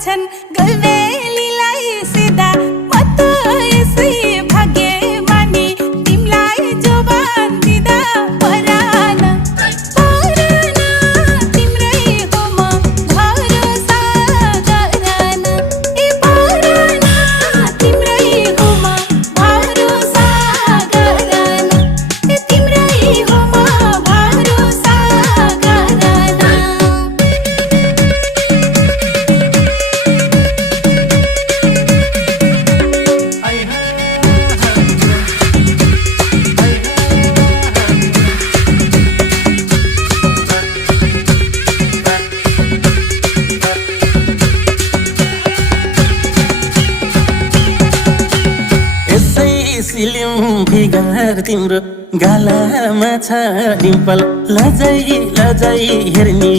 भन्छन् गल्बेलीलाई सिधा म त यसै भाग्य मानी तिमलाई जोबान दिँदा परान तिम्रै हो म भरोसा गरान ए परान तिम्रै हो म भरोसा गरान ए तिम्रै हो म भरोसा गरान सिलिम फिगर तिम्रो गालामा छ डिम्पल लजाई लजाई हेर्ने